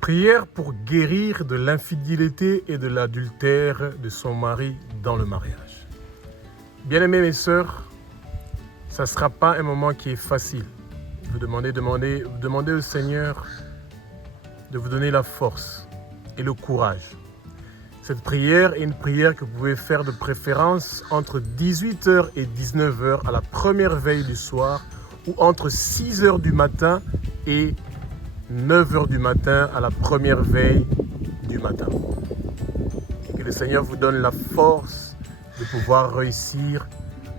Prière pour guérir de l'infidélité et de l'adultère de son mari dans le mariage. Bien-aimés mes sœurs, ça ne sera pas un moment qui est facile. Vous demandez au Seigneur de vous donner la force et le courage. Cette prière est une prière que vous pouvez faire de préférence entre 18h et 19h à la première veille du soir ou entre 6h du matin et 9h du matin à la première veille du matin. Et que le Seigneur vous donne la force de pouvoir réussir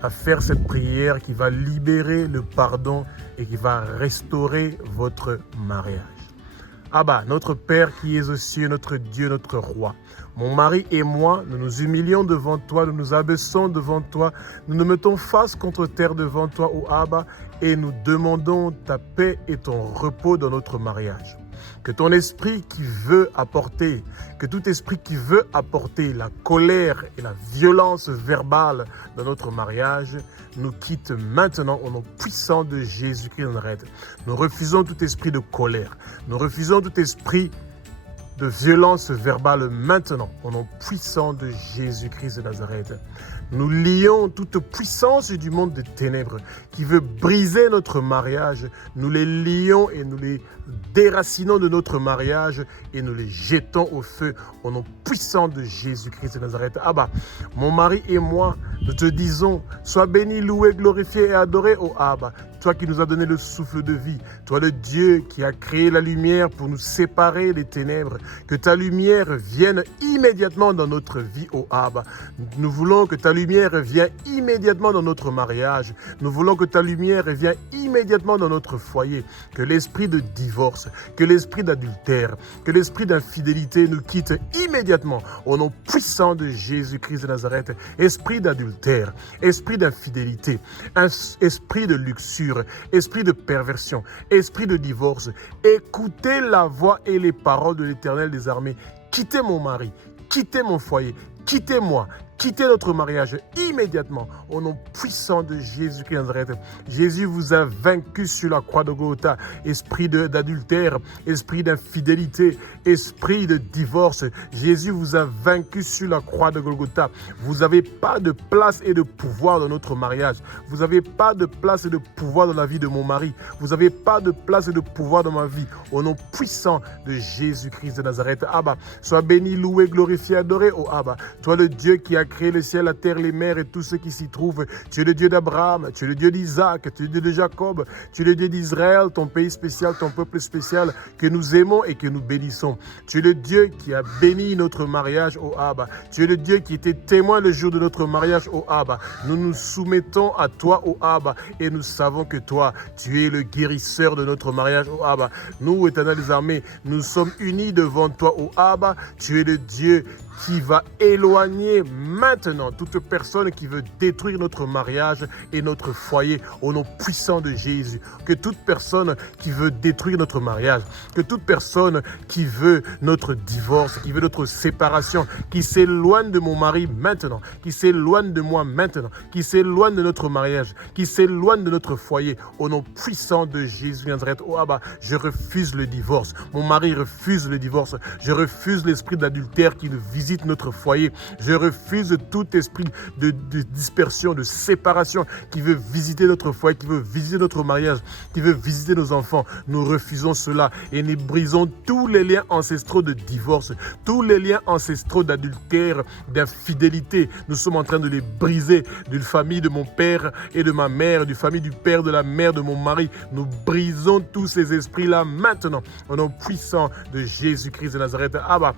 à faire cette prière qui va libérer le pardon et qui va restaurer votre mariage. Abba, notre Père qui es aux cieux, notre Dieu, notre Roi, mon mari et moi, nous nous humilions devant toi, nous nous abaissons devant toi, nous nous mettons face contre terre devant toi, ô Abba, et nous demandons ta paix et ton repos dans notre mariage. Que ton esprit qui veut apporter, que tout esprit qui veut apporter la colère et la violence verbale dans notre mariage, nous quitte maintenant au nom puissant de Jésus-Christ de Nazareth. Nous refusons tout esprit de colère, nous refusons tout esprit de violence verbale maintenant, au nom puissant de Jésus-Christ de Nazareth. Nous lions toute puissance du monde des ténèbres qui veut briser notre mariage. Nous les lions et nous les déracinons de notre mariage et nous les jetons au feu au nom puissant de Jésus-Christ de Nazareth. Abba, mon mari et moi, nous te disons, sois béni, loué, glorifié et adoré, ô Abba. Toi qui nous as donné le souffle de vie, toi le Dieu qui a créé la lumière pour nous séparer des ténèbres, que ta lumière vienne immédiatement dans notre vie, ô Abba. Nous voulons que ta lumière vienne immédiatement dans notre mariage. Nous voulons que ta lumière vienne immédiatement dans notre foyer. Que l'esprit de divorce, que l'esprit d'adultère, que l'esprit d'infidélité nous quitte immédiatement au nom puissant de Jésus-Christ de Nazareth. Esprit d'adultère, esprit d'infidélité, esprit de luxure, esprit de perversion, esprit de divorce, écoutez la voix et les paroles de l'Éternel des armées. Quittez mon mari, quittez mon foyer, quittez-moi, quittez notre mariage immédiatement au nom puissant de Jésus-Christ de Nazareth. Jésus vous a vaincu sur la croix de Golgotha. Esprit d'adultère, esprit d'infidélité, esprit de divorce. Jésus vous a vaincu sur la croix de Golgotha. Vous n'avez pas de place et de pouvoir dans notre mariage. Vous n'avez pas de place et de pouvoir dans la vie de mon mari. Vous n'avez pas de place et de pouvoir dans ma vie. Au nom puissant de Jésus-Christ de Nazareth. Abba, sois béni, loué, glorifié, adoré, ô Abba. Toi le Dieu qui a créé le ciel, la terre, les mers et tout ce qui s'y trouve. Tu es le Dieu d'Abraham, tu es le Dieu d'Isaac, tu es le Dieu de Jacob, tu es le Dieu d'Israël, ton pays spécial, ton peuple spécial, que nous aimons et que nous bénissons. Tu es le Dieu qui a béni notre mariage, ô Abba. Tu es le Dieu qui était témoin le jour de notre mariage, ô Abba. Nous nous soumettons à toi, ô Abba, et nous savons que toi, tu es le guérisseur de notre mariage, ô Abba. Nous, Éternel des armées, nous sommes unis devant toi, ô Abba. Tu es le Dieu qui va éloigner maintenant toute personne qui veut détruire notre mariage et notre foyer au nom puissant de Jésus. Que toute personne qui veut détruire notre mariage, que toute personne qui veut notre divorce, qui veut notre séparation, qui s'éloigne de mon mari maintenant, qui s'éloigne de moi maintenant, qui s'éloigne de notre mariage, qui s'éloigne de notre foyer, au nom puissant de Jésus Nazareth. Oh Abba, je refuse le divorce. Mon mari refuse le divorce. Je refuse l'esprit d'adultère qui nous visite notre foyer. Je refuse tout esprit de dispersion, de séparation qui veut visiter notre foyer, qui veut visiter notre mariage, qui veut visiter nos enfants. Nous refusons cela et nous brisons tous les liens ancestraux de divorce, tous les liens ancestraux d'adultère, d'infidélité. Nous sommes en train de les briser d'une famille de mon père et de ma mère, d'une famille du père, de la mère, de mon mari. Nous brisons tous ces esprits-là maintenant au nom puissant de Jésus-Christ de Nazareth. Abba,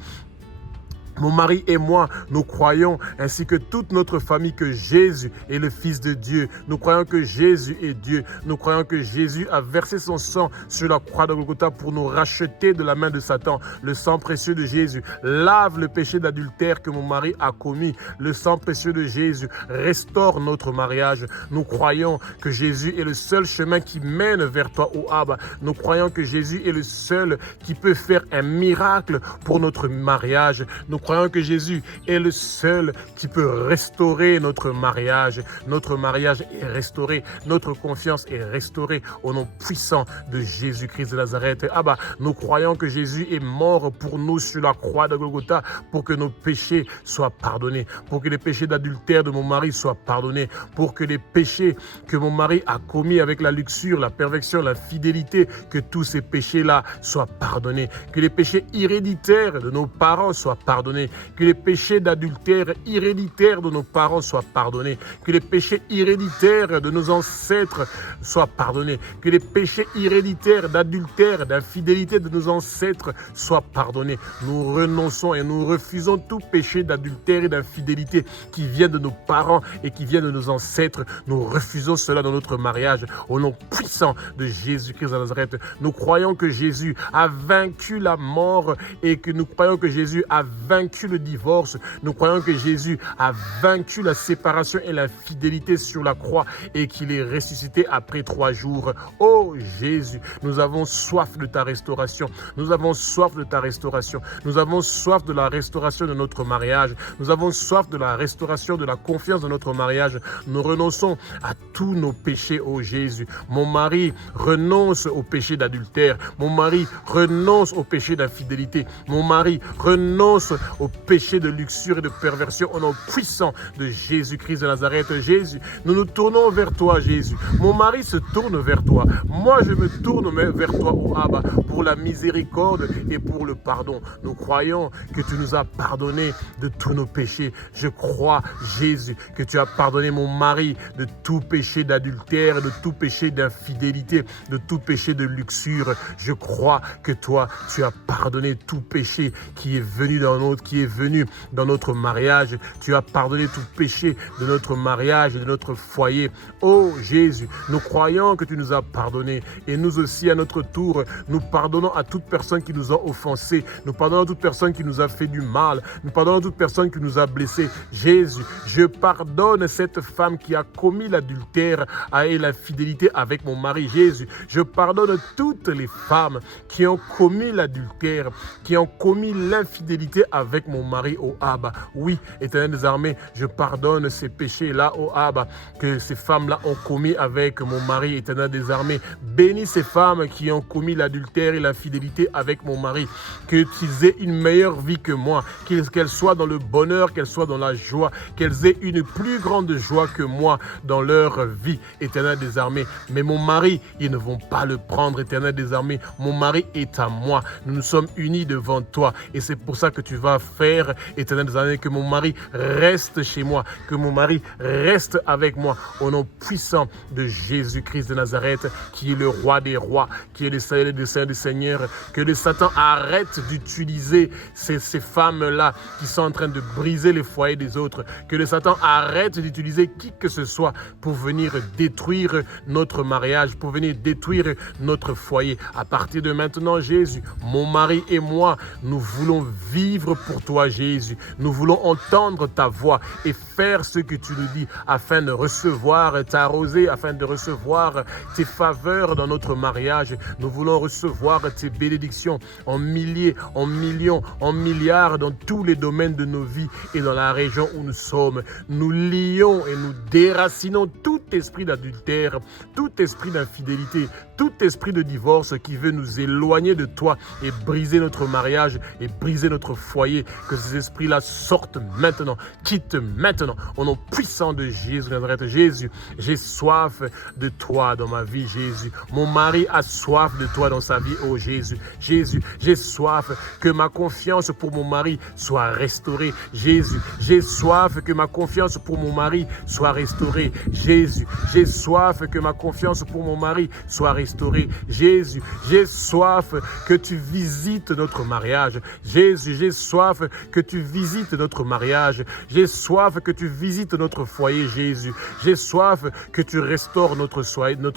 mon mari et moi, nous croyons, ainsi que toute notre famille, que Jésus est le Fils de Dieu. Nous croyons que Jésus est Dieu. Nous croyons que Jésus a versé son sang sur la croix de Golgotha pour nous racheter de la main de Satan. Le sang précieux de Jésus lave le péché d'adultère que mon mari a commis. Le sang précieux de Jésus restaure notre mariage. Nous croyons que Jésus est le seul chemin qui mène vers toi, ô Abba. Nous croyons que Jésus est le seul qui peut faire un miracle pour notre mariage. Nous croyons que Jésus est le seul qui peut restaurer notre mariage. Notre mariage est restauré, notre confiance est restaurée au nom puissant de Jésus-Christ de Nazareth. Abba, nous croyons que Jésus est mort pour nous sur la croix de Golgotha pour que nos péchés soient pardonnés, pour que les péchés d'adultère de mon mari soient pardonnés, pour que les péchés que mon mari a commis avec la luxure, la perversion, la fidélité, que tous ces péchés-là soient pardonnés, que les péchés héréditaires de nos parents soient pardonnés, que les péchés d'adultère héréditaires de nos parents soient pardonnés, que les péchés héréditaires de nos ancêtres soient pardonnés, que les péchés héréditaires d'adultère, d'infidélité de nos ancêtres soient pardonnés. Nous renonçons et nous refusons tout péché d'adultère et d'infidélité qui vient de nos parents et qui vient de nos ancêtres. Nous refusons cela dans notre mariage au nom puissant de Jésus-Christ de Nazareth. Nous croyons que Jésus a vaincu la mort et que nous croyons que Jésus a vaincu le divorce. Nous croyons que Jésus a vaincu la séparation et l'infidélité sur la croix et qu'il est ressuscité après 3 jours. Oh Jésus, nous avons soif de ta restauration. Nous avons soif de ta restauration. Nous avons soif de la restauration de notre mariage. Nous avons soif de la restauration de la confiance de notre mariage. Nous renonçons à tous nos péchés, oh Jésus. Mon mari renonce au péché d'adultère. Mon mari renonce au péché d'infidélité. Mon mari renonce au péché de luxure et de perversion au nom puissant de Jésus-Christ de Nazareth. Jésus, nous nous tournons vers toi, Jésus. Mon mari se tourne vers toi. Moi, je me tourne vers toi, oh Abba, pour la miséricorde et pour le pardon. Nous croyons que tu nous as pardonné de tous nos péchés. Je crois, Jésus, que tu as pardonné mon mari de tout péché d'adultère, de tout péché d'infidélité, de tout péché de luxure. Je crois que toi, tu as pardonné tout péché qui est venu dans notre mariage. Tu as pardonné tout péché de notre mariage et de notre foyer. Oh Jésus, nous croyons que tu nous as pardonné et nous aussi à notre tour, nous pardonnons à toute personne qui nous a offensés. Nous pardonnons à toute personne qui nous a fait du mal. Nous pardonnons à toute personne qui nous a blessés. Jésus, je pardonne cette femme qui a commis l'adultère et l'infidélité avec mon mari. Jésus, je pardonne toutes les femmes qui ont commis l'adultère, qui ont commis l'infidélité avec mon mari, oh Abba. Oui, Éternel des armées, je pardonne ces péchés-là, oh Abba, que ces femmes-là ont commis avec mon mari, Éternel des armées. Bénis ces femmes qui ont commis l'adultère et l'infidélité avec mon mari, qu'ils aient une meilleure vie que moi, qu'elles soient dans le bonheur, qu'elles soient dans la joie, qu'elles aient une plus grande joie que moi dans leur vie, Éternel des armées. Mais mon mari, ils ne vont pas le prendre, Éternel des armées. Mon mari est à moi. Nous nous sommes unis devant toi et c'est pour ça que tu vas faire, Éternel des armées, que mon mari reste chez moi, que mon mari reste avec moi au nom puissant de Jésus-Christ de Nazareth, qui est le roi des rois, qui est le Seigneur des seigneurs. Que le Satan arrête d'utiliser ces femmes-là qui sont en train de briser les foyers des autres. Que le Satan arrête d'utiliser qui que ce soit pour venir détruire notre mariage, pour venir détruire notre foyer. À partir de maintenant, Jésus, mon mari et moi, nous voulons vivre pour toi, Jésus. Nous voulons entendre ta voix et faire ce que tu nous dis afin de recevoir ta rosée, afin de recevoir tes faveurs dans notre mariage. Nous voulons recevoir tes bénédictions en milliers, en millions, en milliards dans tous les domaines de nos vies et dans la région où nous sommes. Nous lions et nous déracinons tout esprit d'adultère, tout esprit d'infidélité, tout esprit de divorce qui veut nous éloigner de toi et briser notre mariage et briser notre foyer. Que ces esprits-là sortent maintenant, quittent maintenant, au nom puissant de Jésus de Nazareth. Jésus, j'ai soif de toi dans ma vie, Jésus. Mon mari a soif de toi dans sa vie, oh Jésus. Jésus, j'ai soif que ma confiance pour mon mari soit restaurée. Jésus, j'ai soif que ma confiance pour mon mari soit restaurée. Jésus, j'ai soif que ma confiance pour mon mari soit restaurée. Jésus, j'ai soif que tu visites notre mariage. Jésus, j'ai soif que tu visites notre mariage. J'ai soif que tu visites notre foyer, Jésus. J'ai soif que tu restaures notre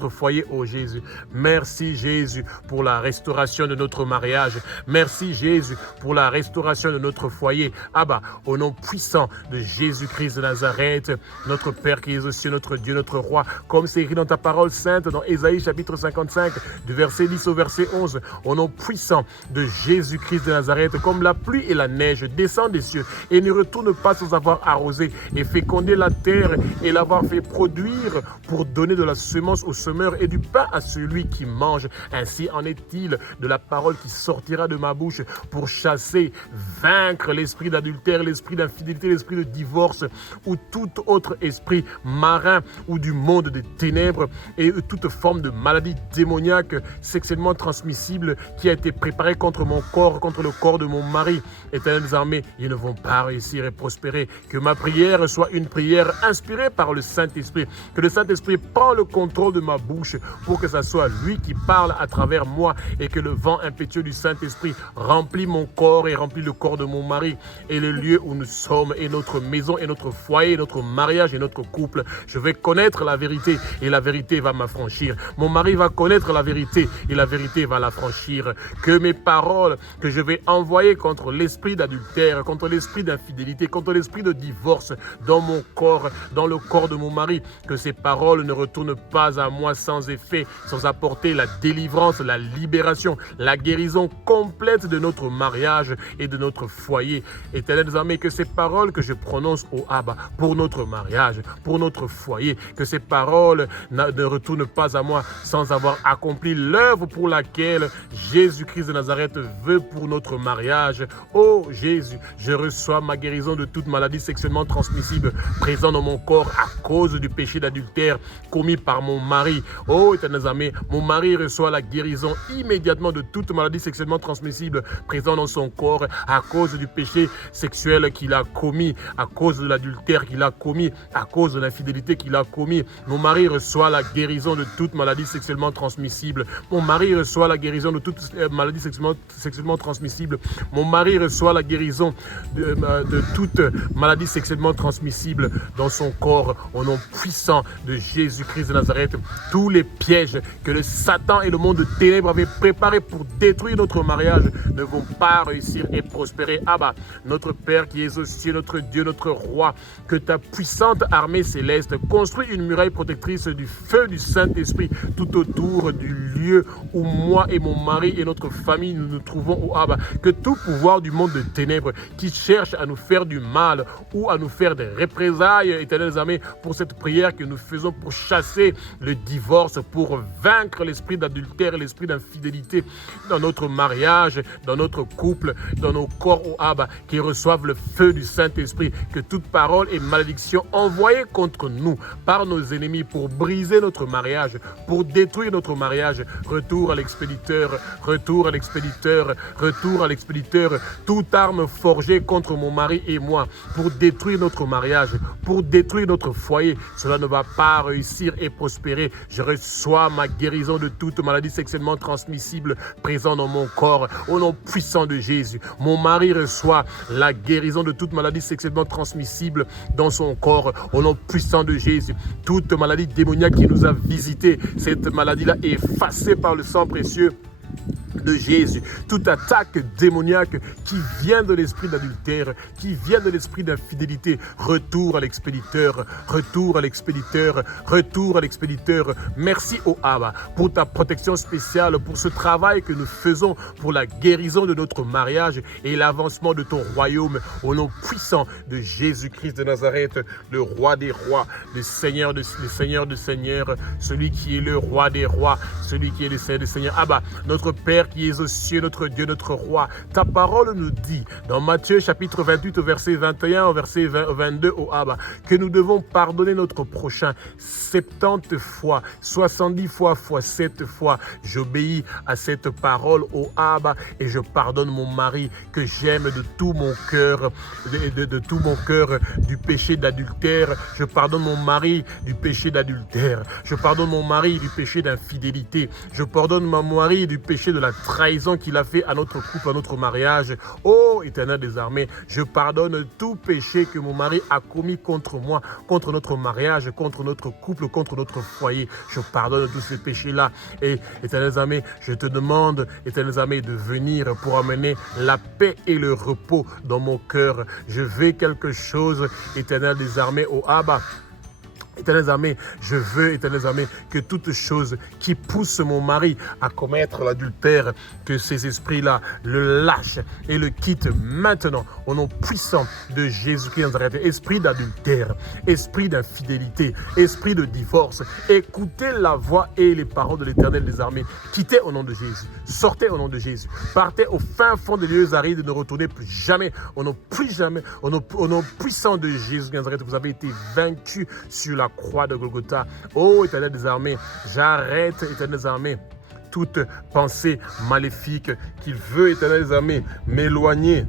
foyer, oh Jésus. Merci, Jésus, pour la restauration de notre mariage. Merci, Jésus, pour la restauration de notre foyer. Abba, au nom puissant de Jésus-Christ de Nazareth, notre Père qui est aux cieux, notre Dieu, notre Roi, comme c'est écrit dans ta parole sainte, dans Ésaïe chapitre 55, du verset 10 au verset 11, au nom puissant de Jésus-Christ de Nazareth, comme la pluie et la neige, descend des cieux et ne retourne pas sans avoir arrosé et fécondé la terre et l'avoir fait produire pour donner de la semence au semeur et du pain à celui qui mange. Ainsi en est-il de la parole qui sortira de ma bouche pour chasser, vaincre l'esprit d'adultère, l'esprit d'infidélité, l'esprit de divorce ou tout autre esprit marin ou du monde des ténèbres et toute forme de maladie démoniaque sexuellement transmissible qui a été préparée contre mon corps, contre le corps de mon mari. Éternel des armées, ils ne vont pas réussir et prospérer. Que ma prière soit une prière inspirée par le Saint-Esprit. Que le Saint-Esprit prend le contrôle de ma bouche pour que ce soit lui qui parle à travers moi et que le vent impétueux du Saint-Esprit remplit mon corps et remplit le corps de mon mari et le lieu où nous sommes et notre maison et notre foyer, et notre mariage et notre couple. Je vais connaître la vérité et la vérité va m'affranchir. Mon mari va connaître la vérité et la vérité va l'affranchir. Que mes paroles que je vais envoyer contre l'esprit d'adultère, contre l'esprit d'infidélité, contre l'esprit de divorce dans mon corps, dans le corps de mon mari, que ces paroles ne retournent pas à moi sans effet, sans apporter la délivrance, la libération, la guérison complète de notre mariage et de notre foyer. Éternel des armées, que ces paroles que je prononce au Abba pour notre mariage, pour notre foyer, que ces paroles ne retournent pas à moi sans avoir accompli l'œuvre pour laquelle Jésus-Christ de Nazareth veut pour notre mariage. Oh Jésus, je reçois ma guérison de toute maladie sexuellement transmissible présente dans mon corps à cause du péché d'adultère commis par mon mari. Oh éternel ami, mon mari reçoit la guérison immédiatement de toute maladie sexuellement transmissible présente dans son corps à cause du péché sexuel qu'il a commis, à cause de l'adultère qu'il a commis, à cause de l'infidélité qu'il a commis. Mon mari reçoit la guérison de toute maladie sexuellement transmissible. Mon mari reçoit la guérison de toute maladie sexuellement transmissible. Mon mari reçoit la guérison de toute maladie sexuellement transmissible dans son corps au nom puissant de Jésus-Christ de Nazareth. Tous les pièges que le Satan et le monde de ténèbres avaient préparés pour détruire notre mariage ne vont pas réussir et prospérer. Abba, notre Père qui es aux cieux, notre Dieu, notre Roi, que ta puissante armée céleste construit une muraille protectrice du feu du Saint-Esprit tout autour du lieu où moi et mon mari et notre famille nous nous trouvons au Abba. Que tout pouvoir du monde de ténèbres qui cherche à nous faire du mal ou à nous faire des représailles, éternels amis, pour cette prière que nous faisons pour chasser le divorce, pour vaincre l'esprit d'adultère et l'esprit d'infidélité dans notre mariage, dans notre couple, dans nos corps au Abba, qui reçoivent le feu du Saint-Esprit. Que toute parole et malédiction envoyée contre nous par nos ennemis pour briser notre mariage, pour détruire notre mariage, retour à l'expéditeur, retour à l'expéditeur, retour à l'expéditeur. Toute arme forgée contre mon mari et moi pour détruire notre mariage, pour détruire notre foyer, cela ne va pas réussir et prospérer. Je reçois ma guérison de toute maladie sexuellement transmissible présente dans mon corps au nom puissant de Jésus. Mon mari reçoit la guérison de toute maladie sexuellement transmissible dans son corps au nom puissant de Jésus. Toute maladie démoniaque qui nous a visités, cette maladie-là est effacée par le sang précieux de Jésus. Toute attaque démoniaque qui vient de l'esprit d'adultère, qui vient de l'esprit d'infidélité, retour à l'expéditeur, retour à l'expéditeur, retour à l'expéditeur. Merci au Abba pour ta protection spéciale, pour ce travail que nous faisons pour la guérison de notre mariage et l'avancement de ton royaume au nom puissant de Jésus-Christ de Nazareth, le roi des rois, le seigneur des seigneurs, celui qui est le roi des rois, celui qui est le seigneur des seigneurs. Abba, notre Père qui es aux cieux, notre Dieu, notre roi. Ta parole nous dit dans Matthieu chapitre 28 au verset 21 au verset 22 au Abba que nous devons pardonner notre prochain 70 fois, 70 fois, fois 7 fois. J'obéis à cette parole au Abba et je pardonne mon mari que j'aime de tout mon cœur, de tout mon cœur du péché d'adultère. Je pardonne mon mari du péché d'adultère. Je pardonne mon mari du péché d'infidélité. Je pardonne mon mari du péché de la trahison qu'il a fait à notre couple, à notre mariage. Oh, éternel des armées, je pardonne tout péché que mon mari a commis contre moi, contre notre mariage, contre notre couple, contre notre foyer. Je pardonne tous ces péchés-là. Et éternel des armées, je te demande, éternel des armées, de venir pour amener la paix et le repos dans mon cœur. Je veux quelque chose, éternel des armées, au Abba, Éternels amis, je veux, éternels amis, que toute chose qui pousse mon mari à commettre l'adultère, que ces esprits-là le lâchent et le quittent maintenant, au nom puissant de Jésus-Christ de Nazareth. Esprit d'adultère, esprit d'infidélité, esprit de divorce, écoutez la voix et les paroles de l'Éternel des armées. Quittez au nom de Jésus, sortez au nom de Jésus, partez au fin fond des lieux arides, ne retournez plus jamais, au nom puissant de Jésus de Nazareth. Vous avez été vaincus sur la croix de Golgotha. Oh, Éternel des armées, j'arrête, Éternel des armées, toute pensée maléfique qui veut, Éternel des armées, m'éloigner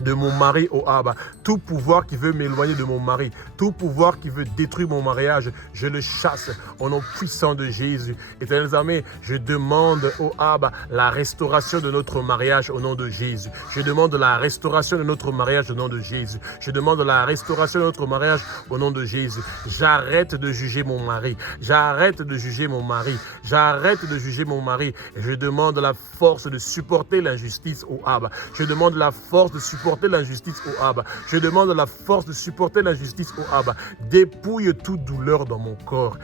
de mon mari, oh Abba. Tout pouvoir qui veut m'éloigner de mon mari, tout pouvoir qui veut détruire mon mariage, je le chasse au nom puissant de Jésus. Éternels amis, je demande, oh Abba, la restauration de notre mariage au nom de Jésus. Je demande la restauration de notre mariage au nom de Jésus. Je demande la restauration de notre mariage au nom de Jésus. J'arrête de juger mon mari. J'arrête de juger mon mari. J'arrête de juger mon mari. Et je demande la force de supporter l'injustice, oh Abba. Je demande la force de supporter l'injustice, oh Abba. Je demande la force de supporter l'injustice, oh Abba. Dépouille toute douleur dans mon corps.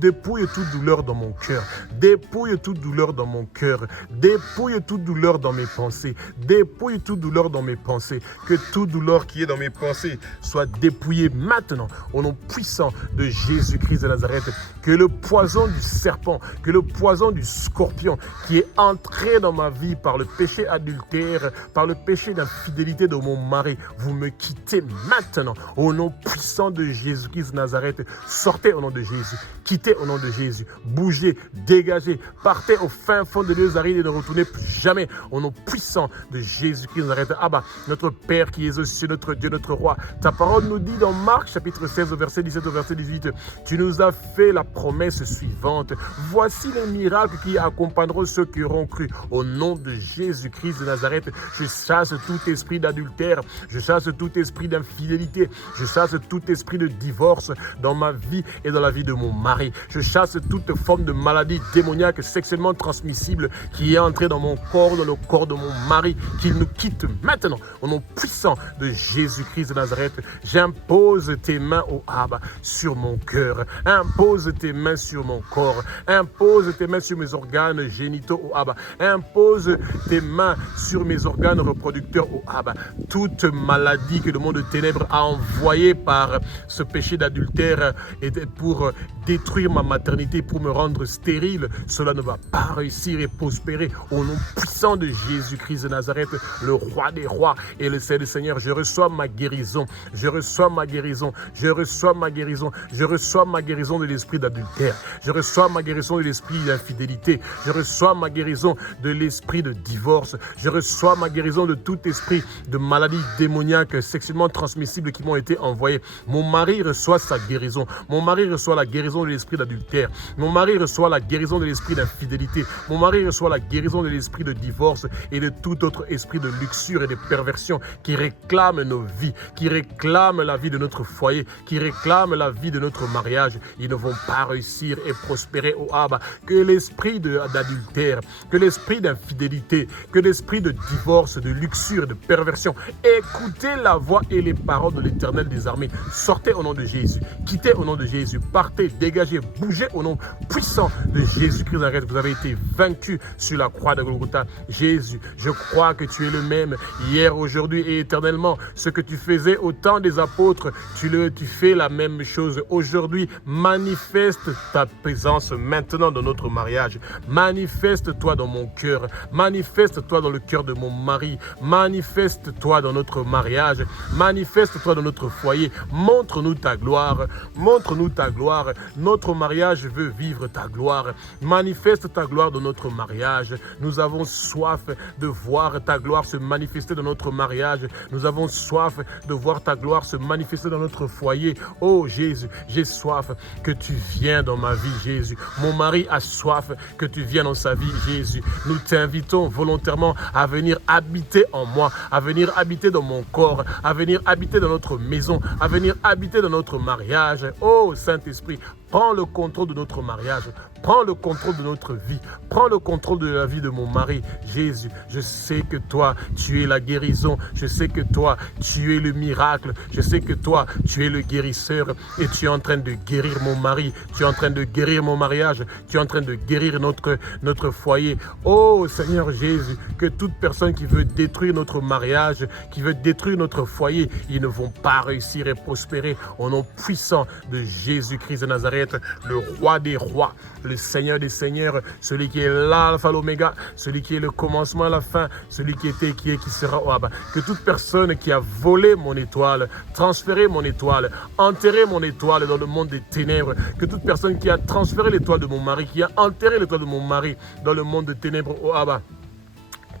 Dépouille toute douleur dans mon cœur. Dépouille toute douleur dans mon cœur. Dépouille toute douleur dans mes pensées. Dépouille toute douleur dans mes pensées. Que toute douleur qui est dans mes pensées soit dépouillée maintenant au nom puissant de Jésus-Christ de Nazareth. Que le poison du serpent, que le poison du scorpion qui est entré dans ma vie par le péché adultère, par le péché d'infidélité de mon mari, vous me quittez maintenant au nom puissant de Jésus-Christ de Nazareth. Sortez au nom de Jésus, quittez au nom de Jésus, bougez, dégagez, partez au fin fond des lieux arides et ne retournez plus jamais au nom puissant de Jésus-Christ de Nazareth. Abba, notre Père qui es aux cieux, notre Dieu, notre Roi, ta parole nous dit dans Marc chapitre 16 verset 17 au verset 18, tu nous as fait la promesse suivante, voici les miracles qui accompagneront ceux qui auront cru. Au nom de Jésus-Christ de Nazareth, je chasse tout esprit d'adultère, je chasse tout esprit d'infidélité, je chasse tout esprit de divorce dans ma vie et dans la vie de mon mari. Je chasse toute forme de maladie démoniaque sexuellement transmissible qui est entrée dans mon corps, dans le corps de mon mari, qu'il nous quitte maintenant. Au nom puissant de Jésus-Christ de Nazareth, j'impose tes mains, ô Abba, sur mon cœur. Impose tes mains sur mon corps. Impose tes mains sur mes organes génitaux, ô Abba. Impose tes mains sur mes organes reproducteurs, ô Abba. Toute maladie que le monde de ténèbres a envoyée par ce péché d'adultère et pour détruire ma maternité, pour me rendre stérile, cela ne va pas réussir et prospérer. Au nom puissant de Jésus-Christ de Nazareth, le roi des rois et le Seigneur, je reçois ma guérison. Je reçois ma guérison. Je reçois ma guérison. Je reçois ma guérison de l'esprit d'adultère. Je reçois ma guérison de l'esprit d'infidélité. Je reçois ma guérison de l'esprit de divorce. Je reçois ma guérison de tout esprit de maladie démoniaque sexuellement transmissible qui m'ont été envoyés. Mon mari reçoit sa guérison. Mon mari reçoit la guérison de l'esprit d'adultère. Mon mari reçoit la guérison de l'esprit d'infidélité. Mon mari reçoit la guérison de l'esprit de divorce et de tout autre esprit de luxure et de perversion qui réclame nos vies, qui réclame la vie de notre foyer, qui réclame la vie de notre mariage. Ils ne vont pas réussir et prospérer au Abba. Que l'esprit d'adultère, que l'esprit d'infidélité, que l'esprit de divorce, de luxure, de perversion, écoutez la voix et les paroles de l'Éternel des armées. Sortez au nom de Jésus, quittez au nom de Jésus, partez, dégagez, bougez au nom puissant de Jésus-Christ. Vous avez été vaincu sur la croix de Golgotha. Jésus, je crois que tu es le même hier, aujourd'hui et éternellement. Ce que tu faisais au temps des apôtres, tu fais la même chose aujourd'hui. Manifeste ta présence maintenant dans notre mariage. Manifeste-toi dans mon cœur. Manifeste-toi dans le cœur de mon mari. Manifeste-toi dans notre mariage. Manifeste-toi dans notre foyer. Montre-nous ta gloire. Montre-nous ta gloire. Notre mariage veut vivre ta gloire. Manifeste ta gloire dans notre mariage. Nous avons soif de voir ta gloire se manifester dans notre mariage. Nous avons soif de voir ta gloire se manifester dans notre foyer. Oh Jésus, j'ai soif que tu viennes dans ma vie, Jésus. Mon mari a soif que tu viennes dans sa vie, Jésus. Nous t'invitons volontairement à venir habiter en moi, à venir habiter dans mon corps, à venir habiter dans notre maison, à venir habiter dans notre mariage. Oh Saint-Esprit, Prends le contrôle de notre mariage. Prends le contrôle de notre vie. Prends le contrôle de la vie de mon mari. Jésus, je sais que toi, tu es la guérison. Je sais que toi, tu es le miracle. Je sais que toi, tu es le guérisseur. Et tu es en train de guérir mon mari. Tu es en train de guérir mon mariage. Tu es en train de guérir notre foyer. Oh Seigneur Jésus, que toute personne qui veut détruire notre mariage, qui veut détruire notre foyer, ils ne vont pas réussir et prospérer. Au nom puissant de Jésus-Christ de Nazareth, le roi des rois, le Seigneur des seigneurs, celui qui est l'alpha, l'oméga, celui qui est le commencement à la fin, celui qui était, qui est, qui sera. Oh, bah, que toute personne qui a volé mon étoile, transféré mon étoile, enterré mon étoile dans le monde des ténèbres, que toute personne qui a transféré l'étoile de mon mari, qui a enterré l'étoile de mon mari dans le monde des ténèbres, oh, ah, bah,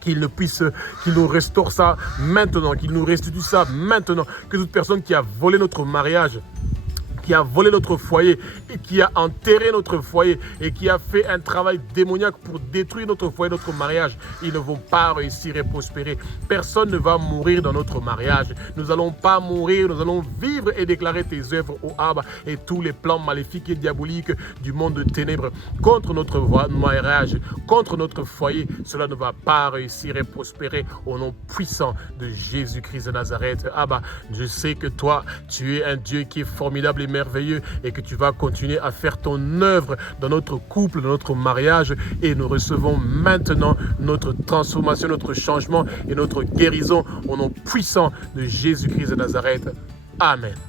qu'il nous restaure ça maintenant, qu'il nous restitue ça maintenant, que toute personne qui a volé notre mariage, qui a volé notre foyer et qui a enterré notre foyer et qui a fait un travail démoniaque pour détruire notre foyer, notre mariage, ils ne vont pas réussir et prospérer. Personne ne va mourir dans notre mariage. Nous n'allons pas mourir, nous allons vivre et déclarer tes œuvres, ô Abba, et tous les plans maléfiques et diaboliques du monde de ténèbres contre notre mariage, contre notre foyer, cela ne va pas réussir et prospérer au nom puissant de Jésus-Christ de Nazareth. Abba, je sais que toi, tu es un Dieu qui est formidable et merveilleux et que tu vas continuer à faire ton œuvre dans notre couple, dans notre mariage, et nous recevons maintenant notre transformation, notre changement et notre guérison au nom puissant de Jésus-Christ de Nazareth. Amen.